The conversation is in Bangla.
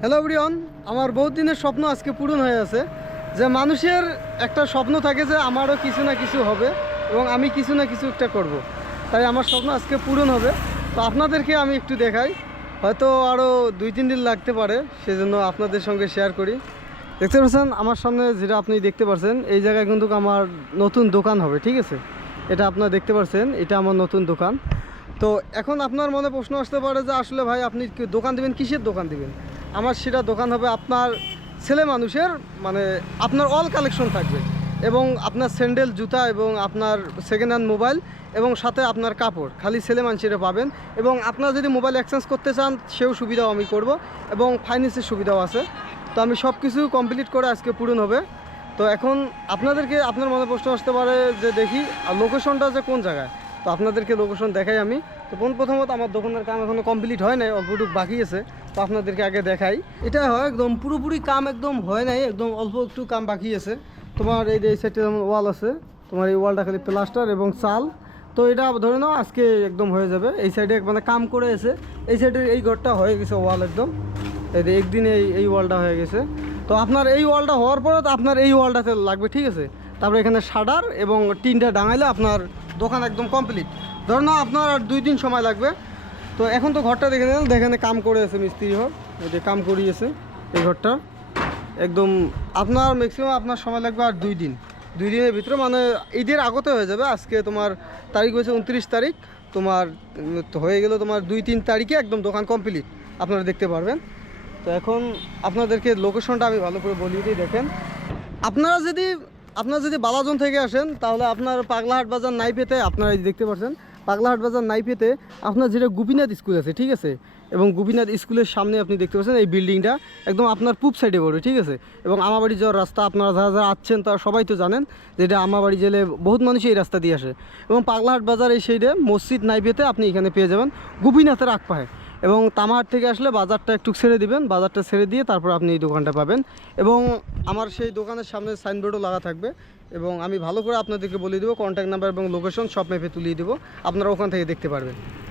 হ্যালো এভরিওয়ান, আমার বহুত দিনের স্বপ্ন আজকে পূরণ হয়ে আছে। যে মানুষের একটা স্বপ্ন থাকে যে আমারও কিছু না কিছু হবে এবং আমি কিছু না কিছু একটা করব। তাই আমার স্বপ্ন আজকে পূরণ হবে। তো আপনাদেরকে আমি একটু দেখাই, হয়তো আরও 2-3 দিন লাগতে পারে, সেজন্য আপনাদের সঙ্গে শেয়ার করি। দেখতে পাচ্ছেন আমার সামনে যেটা আপনি দেখতে পাচ্ছেন, এই জায়গায় কিন্তু আমার নতুন দোকান হবে, ঠিক আছে? এটা আপনারা দেখতে পাচ্ছেন, এটা আমার নতুন দোকান। তো এখন আপনার মনে প্রশ্ন আসতে পারে যে আসলে ভাই আপনি দোকান দেবেন, কিসের দোকান দেবেন? আমার সেটা দোকান হবে আপনার ছেলে মানুষের, মানে আপনার অল কালেকশন থাকবে, এবং আপনার স্যান্ডেল, জুতা এবং আপনার সেকেন্ড হ্যান্ড মোবাইল, এবং সাথে আপনার কাপড়, খালি ছেলে মানুষেরা পাবেন। এবং আপনারা যদি মোবাইল এক্সচেঞ্জ করতে চান সেও সুবিধাও আমি করব, এবং ফাইন্যান্সের সুবিধাও আছে। তো আমি সব কিছু কমপ্লিট করে আজকে পূরণ হবে। তো এখন আপনার মনে প্রশ্ন আসতে পারে যে দেখি লোকেশনটা যে কোন জায়গায়। তো আপনাদেরকে লোকেশন দেখাই আমি। তো প্রথমত আমার দোকানের কাম এখনও কমপ্লিট হয় নাই, অল্পটুকু বাকি আছে। তো আপনাদেরকে আগে দেখাই। এটা হয় একদম পুরোপুরি কাম একদম হয় নাই, একদম অল্প একটু কাম বাকি আছে। তোমার এই সাইডে যেমন ওয়াল আছে, তোমার এই ওয়ালটা খালি প্লাস্টার এবং চাল। তো এটা ধরে নাও আজকে একদম হয়ে যাবে। এই সাইডে মানে কাম করে এসে এই সাইডের এই ঘরটা হয়ে গেছে ওয়াল একদম। এই যে একদিনে এই ওয়ালটা হয়ে গেছে। তো আপনার এই ওয়ালটা হওয়ার পরে তো আপনার এই ওয়ালটাতে লাগবে, ঠিক আছে? তারপরে এখানে শাটার এবং টিনটা ডাঙাইলে আপনার দোকান একদম কমপ্লিট। ধরো না আপনার আর 2 দিন সময় লাগবে। তো এখন তো ঘরটা দেখে নেন, এখানে কাম করে আছে মিস্ত্রি ঘর, এই যে কাম করিয়েছে এই ঘরটা একদম। আপনার ম্যাক্সিমাম আপনার সময় লাগবে আর 2 দিন। 2 দিনের ভিতরে মানে ঈদের আগতে হয়ে যাবে। আজকে তোমার তারিখ হয়েছে 29 তারিখ, তোমার তো হয়ে গেল তোমার 2-3 তারিখে একদম দোকান কমপ্লিট আপনারা দেখতে পারবেন। তো এখন আপনাদেরকে লোকেশনটা আমি ভালো করে বলিয়ে দিই। দেখেন, আপনারা যদি বালাজন থেকে আসেন তাহলে আপনার পাগলাহাট বাজার নাই পেতে, আপনারা এই দেখতে পাচ্ছেন পাগলাহাট বাজার নাই পেতে আপনার যেটা গোপীনাথ স্কুল আছে, ঠিক আছে? এবং গোপীনাথ স্কুলের সামনে আপনি দেখতে পাচ্ছেন এই বিল্ডিংটা একদম আপনার পূব সাইডে পড়বে, ঠিক আছে? এবং আমাবাড়ি যাওয়ার রাস্তা আপনারা যারা যারা আসছেন তারা সবাই তো জানেন যে এটা আমাবাড়ি জেলে বহুত মানুষ এই রাস্তা দিয়ে আসে। এবং পাগলাহাট বাজার এই সাইডে মসজিদ নাই পেতে আপনি এখানে পেয়ে যাবেন গোপীনাথের আগপাহে। এবং তামাহাট থেকে আসলে বাজারটা একটু ছেড়ে দিবেন, বাজারটা ছেড়ে দিয়ে তারপর আপনি এই দোকানটা পাবেন। এবং আমার সেই দোকানের সামনে সাইনবোর্ডও লাগা থাকবে। এবং আমি ভালো করে আপনাদেরকে বলে দেবো কন্ট্যাক্ট নাম্বার এবং লোকেশন সব ম্যাপে তুলিয়ে দেবো, আপনারা ওখান থেকে দেখতে পারবেন।